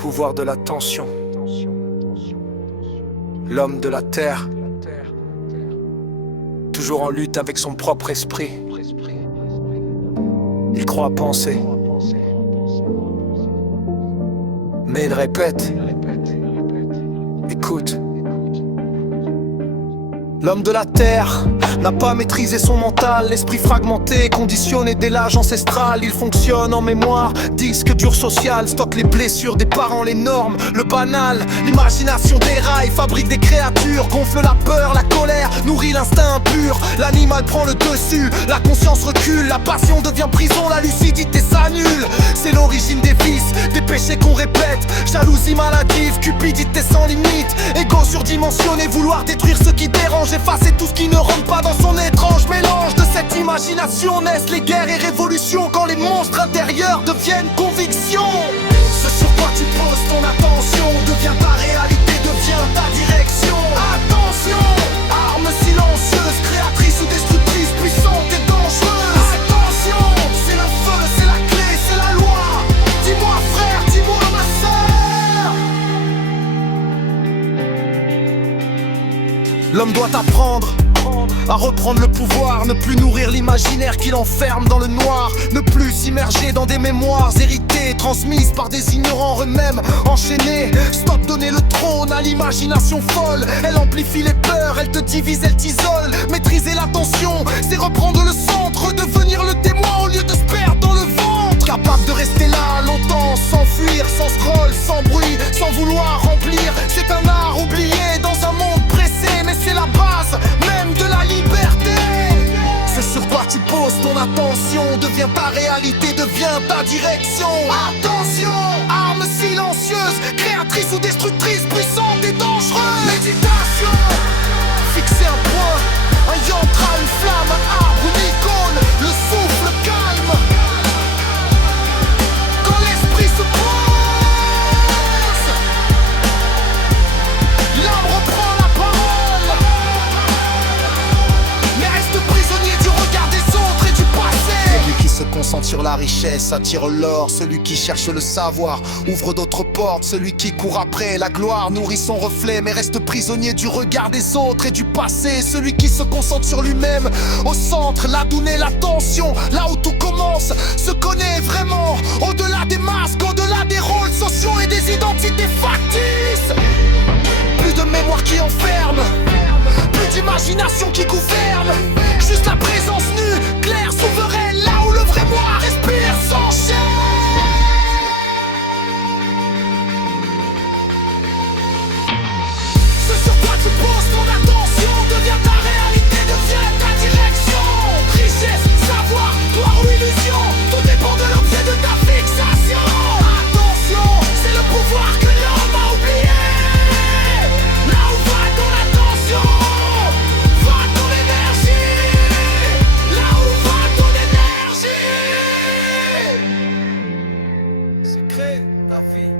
pouvoir de l'attention. L'homme de la terre, toujours en lutte avec son propre esprit. Il croit penser, mais il répète. Écoute. L'homme de la terre n'a pas maîtrisé son mental. L'esprit fragmenté, conditionné dès l'âge ancestral. Il fonctionne en mémoire, disque dur social. Stocke les blessures des parents, les normes, le banal. L'imagination déraille, fabrique des créatures. Gonfle la peur, la colère, nourrit l'instinct impur. L'animal prend le dessus, la conscience recule. La passion devient prison, la lucidité s'annule. C'est l'origine des vices, des péchés qu'on répète. Jalousie maladive, cupidité sans limite. Égo surdimensionné, vouloir détruire ce qui dérange. Effacer tout ce qui ne rentre pas dans son étrange mélange. De cette imagination naissent les guerres et révolutions. Quand les monstres intérieurs deviennent conviction. Ce sur quoi tu poses ton attention devient ta réalité, devient ta direction. Attention, arme silencieuse, créatrice ou destructrice, puissante et dangereuse. Attention, c'est le feu, c'est la clé, c'est la loi. Dis-moi frère, dis-moi ma sœur. L'homme doit apprendre à reprendre le pouvoir, ne plus nourrir l'imaginaire qui l'enferme dans le noir, ne plus s'immerger dans des mémoires héritées, transmises par des ignorants eux-mêmes enchaînés. Stop, donner le trône à l'imagination folle. Elle amplifie les peurs, elle te divise, elle t'isole. Maîtriser l'attention, c'est reprendre le centre, devenir le témoin au lieu de se perdre dans le ventre. Capable de rester là longtemps, sans fuir, sans scroll, sans bruit, sans vouloir remplir. C'est un art oublié dans un monde pressé, mais c'est la base même de la liberté. C'est sur quoi tu poses ton attention devient ta réalité, devient ta direction. Attention, arme silencieuse, créatrice ou destructrice, puissante et dangereuse. Méditation, fixer un point, un yantra, une flamme, un arbre, une icône, le souffle calme. Quand l'esprit se pose, l'âme reprend la parole, mais reste prisonnier du regard des autres et du passé. Celui qui se concentre sur la richesse attire l'or. Celui qui cherche le savoir ouvre d'autres portes. Celui qui court après la gloire nourrit son reflet, mais reste prisonnier du regard des autres et du passé. Celui qui se concentre sur lui-même, au centre, là d'où naît l'attention, là où tout commence, se connaît vraiment. Au-delà des masques, au-delà des rôles sociaux et des identités factices. Plus de mémoire qui enferme, plus d'imagination qui gouverne. Juste la présence nue, claire, souveraine, là où le vrai moi respire sans chair. Ce sur quoi tu poses ton attention devient ta réalité, devient ta direction. Richesse, savoir, gloire ou illusion, tout dépend de l'objet de ta fixation. Attention, c'est le pouvoir que l'homme a oublié. Là où va ton attention, va ton énergie. Là où va ton énergie. Secret, la vie.